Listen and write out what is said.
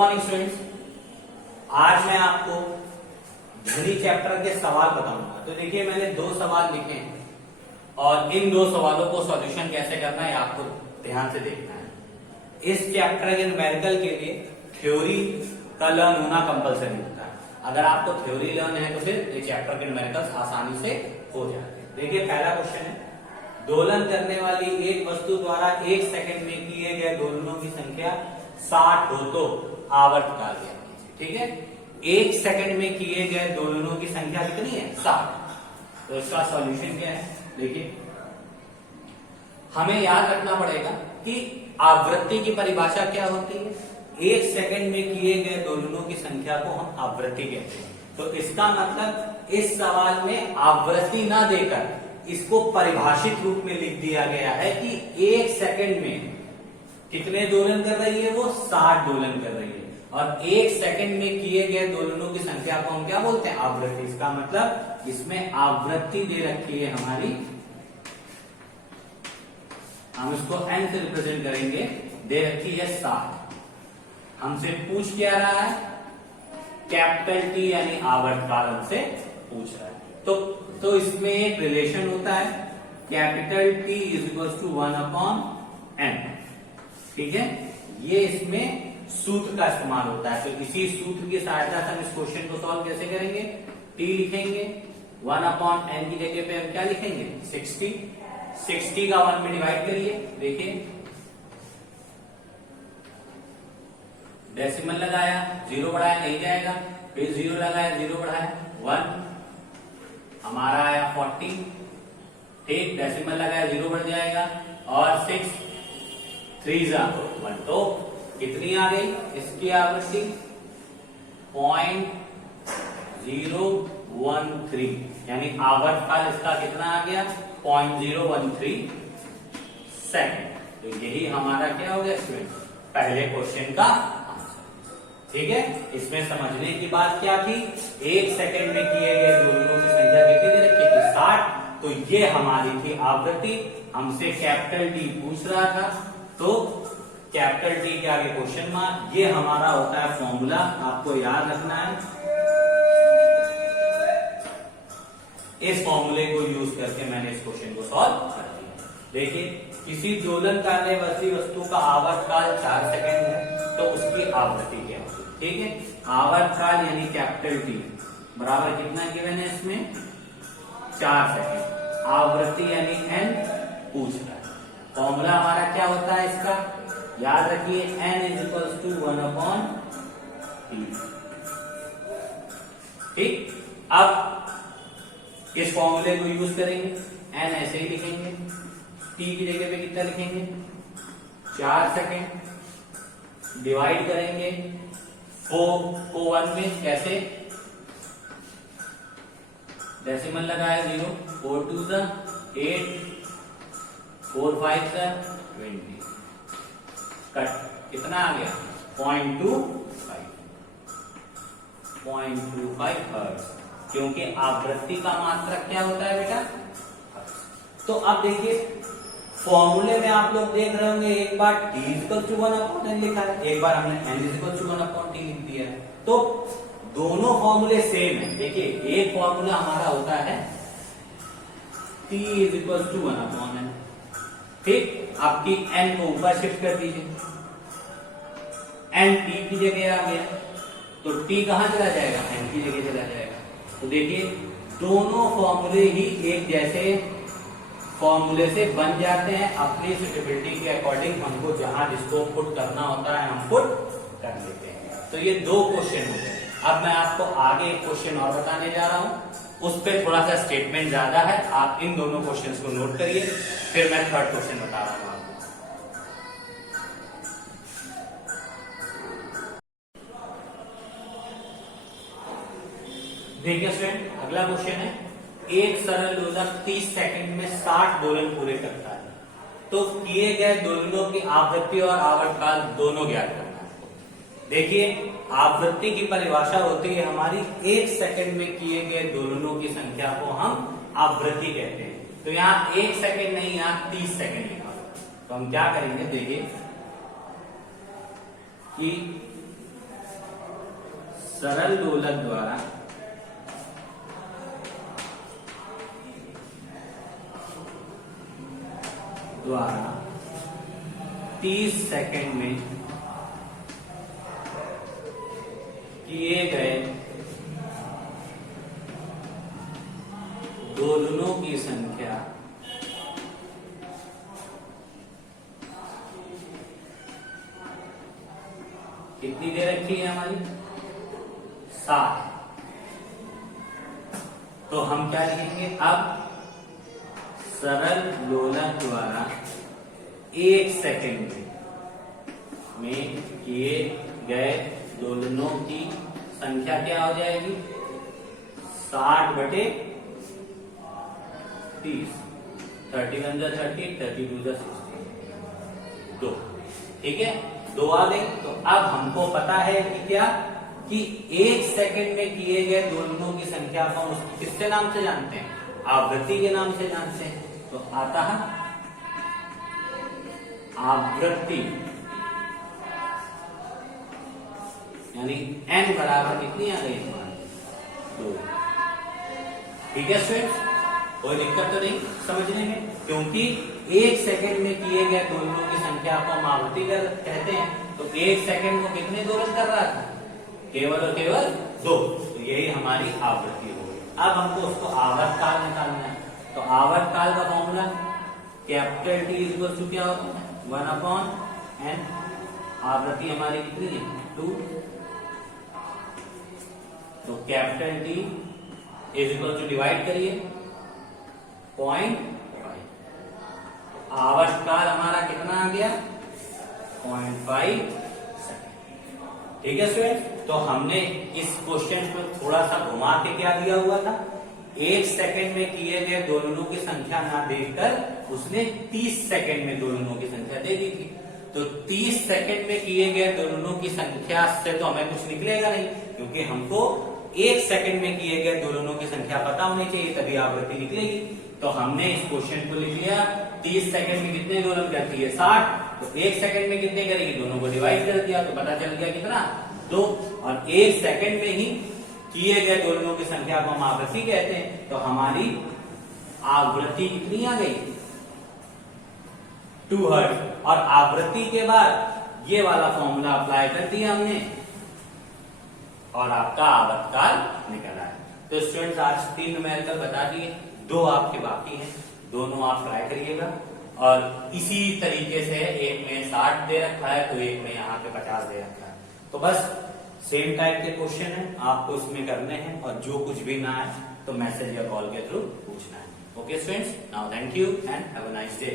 Morning students, आज मैं आपको ध्वनि चैप्टर के सवाल बताऊंगा। तो देखिए मैंने दो सवाल लिखे हैं और इन दो सवालों को सॉल्यूशन कैसे करना है आपको ध्यान से देखना है। इस चैप्टर के न्यूमेरिकल के लिए थ्योरी का लर्न होना कंपलसरी होता है। अगर आपको थ्योरी लर्न है तो फिर ये चैप्टर के न्यूमेरिकल्स आसानी से हो जाते हैं। देखिए पहला क्वेश्चन है, दोलन करने वाली एक वस्तु द्वारा एक सेकंड में किए गए दोलनों की संख्या 60 हो तो आवर्तकाल ज्ञात कीजिए। ठीक है, एक सेकंड में किए गए दोलनों की संख्या कितनी है? 60। तो इसका सॉल्यूशन क्या है? देखिए हमें याद रखना पड़ेगा कि आवृत्ति की परिभाषा क्या होती है। एक सेकंड में किए गए दोलनों की संख्या को हम आवृत्ति कहते हैं। तो इसका मतलब इस सवाल में आवृत्ति ना देकर इसको परिभाषित रूप में लिख दिया गया है कि एक सेकंड में कितने दोलन कर रही है? वो 60 दोलन कर रही है। और एक सेकंड में किए गए दोलनों की संख्या को हम क्या बोलते हैं? आवृत्ति। इसका मतलब इसमें आवृत्ति दे रखी है हमारी, हम इसको n से रिप्रेजेंट करेंगे, दे रखी है 60। हमसे पूछ क्या रहा है? कैपिटल टी यानी आवर्तकाल हमसे पूछ रहा है। तो इसमें एक रिलेशन होता है, capital T is equal to 1/n। ठीक है, ये इसमें सूत्र का इस्तेमाल होता है। तो इसी सूत्र की सहायता से हम इस क्वेश्चन को सॉल्व कैसे करेंगे? टी लिखेंगे, 1/n की जगह पे हम क्या लिखेंगे? 60। 60 का 1 में डिवाइड करिए, देखिए डेसिमल लगाया, 0 बढ़ाया नहीं जाएगा, फिर 0 लगाया, 0 बढ़ाया 1, हमारा आया 40। ठीक, डेसिमल लगाया 0 बढ़ जाएगा और 6 3 1, तो कितनी आ गई इसकी आवृत्ति? 0.013, यानी आवर्तकाल इसका कितना आ गया? 0.013 सेकंड। तो यही हमारा क्या हो गया स्टूडेंट? पहले क्वेश्चन का आंसर। ठीक है, इसमें समझने की बात क्या थी? एक सेकंड में किए गए दोलनों की संख्या कितनी दे रखी थी? 60। तो ये हमारी थी आवृत्ति। हमसे कैपिटल टी पूछ रहा था, तो कैपिटल टी के आगे क्वेश्चन मार्क, ये हमारा होता है फॉर्मूला, आपको याद रखना है। इस फॉर्मूले को यूज करके मैंने इस क्वेश्चन को सॉल्व कर दिया। देखिए किसी दोलन करने वाली वस्तु का आवर्तकाल 4 सेकंड है तो उसकी आवृत्ति क्या होगी? ठीक है, आवर्तकाल यानी कैपिटल टी बराबर कितना गिवन है इसमें? 4 सेकंड। आवृत्ति यानी n पूछ रहा है। फॉर्मूला हमारा क्या होता है इसका? याद रखिए, n is equal to 1/p। ठीक, अब इस फॉर्मूले को यूज करेंगे, n ऐसे ही लिखेंगे, t की जगह पे कितना लिखेंगे? 4 सेकेंड, डिवाइड करेंगे 4 को 1 में, कैसे? डेसिमल लगाया 0, 4 2 8, 4 5 20, कट कितना आ गया? 0.25 हर्ट्ज, क्योंकि आवृत्ति का मात्रक क्या होता है बेटा? तो अब देखिए फॉर्मूले में आप लोग देख रहे होंगे, एक बार t इक्वल टू 1/n लिखा है, एक बार हमने n इक्वल टू 1/t लिख दिया है। तो दोनों फॉर्मूले सेम है। देखिए एक फॉर्मूला हमारा होता है t is equal to 1/n। ठीक, आपकी n को ऊपर शिफ्ट कर दीजिए, n t की जगह आ गया, तो t कहां चला जाएगा? n की जगह चला जाएगा। तो देखिए दोनों फॉर्मूले ही एक जैसे फॉर्मूले से बन जाते हैं। अपनी सुटेबिलिटी के अकॉर्डिंग हमको जहां जिसको पुट करना होता है हम पुट कर लेते हैं। तो ये दो क्वेश्चन हो गए। अब मैं आपको आगे एक क्वेश्चन और बताने जा रहा हूं, उस पर थोड़ा सा स्टेटमेंट ज्यादा है। आप इन दोनों क्वेश्चंस को नोट करिए, फिर मैं थर्ड क्वेश्चन बता रहा हूं आपको। देखिए स्टूडेंट, अगला क्वेश्चन है, एक सरल दोलक 30 सेकंड में 60 दोलन पूरे करता है, तो किए गए दोलनों की आवृत्ति और आवर्तकाल दोनों ज्ञात करना है। देखिए आवृत्ति की परिभाषा होती है हमारी, एक सेकंड में किए गए दोलनों की संख्या को हम आवृत्ति कहते हैं। तो यहाँ 1 सेकंड नहीं, यहाँ 30 सेकंड लिखा हुआ। तो हम क्या करेंगे? देखिए कि सरल दोलक द्वारा 30 सेकंड में किए गए दोलनों की संख्या कितनी दे रखी है हमारी? 7। तो हम क्या लिखेंगे अब? सरल लोलक द्वारा 1 सेकंड में किए गए दोलनों की संख्या क्या हो जाएगी? 60/30। 31 जा 30, 32 जा 60। 2, ठीक है, 2 आ गए। तो अब हमको पता है कि क्या कि 1 सेकंड में किए गए दोलनों की संख्या को हम किसके नाम से जानते हैं? आवृत्ति के नाम से जानते हैं। तो आता है आवृत्ति, यानी n बराबर कितनी आ गई हमारी? 2। ठीक है स्टूडेंट्स, कोई दिक्कत तो नहीं समझने में, क्योंकि 1 सेकंड में किए गए दोलनों की संख्या को हम आवृत्ति कहते हैं। तो 1 सेकंड को कितने दोलन कर रहा था? केवल और केवल 2। तो यही हमारी आवृत्ति हो गई। अब हमको उसको आवर्तकाल निकालना है। तो आवर्तकाल का formula capital T equal to क्या होता है? 1/n। आवृत्ति हमारी कितनी है? 2। तो capital T is equal to divide करिए 0.5। आवर्तकाल हमारा कितना आ गया? 0.5 सेकेंड। ठीक है स्टूडेंट, तो हमने इस क्वेश्चन को थोड़ा सा घुमा के क्या दिया हुआ था? 1 सेकंड में किए गए दोलनों की संख्या ना देखकर उसने 30 सेकंड में दोलनों की संख्या दे दी थी। तो 30 सेकंड में किए गए दोलनों की संख्या से तो हमें कुछ निकलेगा नहीं, क्योंकि हमको 1 सेकंड में किए गए दोलनों की संख्या पता होनी चाहिए, तभी आवृत्ति निकलेगी। तो हमने इस क्वेश्चन को लिख लिया 30 सेकंड में कितने दोलन करती है? 60। तो 1 सेकंड में कितने करेगी? दोनों को डिवाइड कर दिया तो पता चल गया कितना? 2। और 1 सेकंड में ही किए गए दोलनों की संख्या को हम आवृत्ति कहते हैं। तो हमारी आवृत्ति कितनी आ गई? 2 हर्ट्ज। और आवृत्ति के बाद ये वाला फॉर्मूला अप्लाई कर दिया हमने और आपका आवर्तकाल निकल आया। तो स्टूडेंट्स आज 3 न्यूमेरिकल बता दिए, 2 आपके बाकी हैं, दोनों आप ट्राई करिएगा। और इसी तरीके से एक में 60 दे रखा है तो एक में यहाँ पे 50 दे रखा है। तो बस सेम टाइप के क्वेश्चन है, आपको इसमें करने हैं और जो कुछ भी ना आए तो मैसेज या कॉल के थ्रू पूछना है। Okay students, now thank you and have a nice day.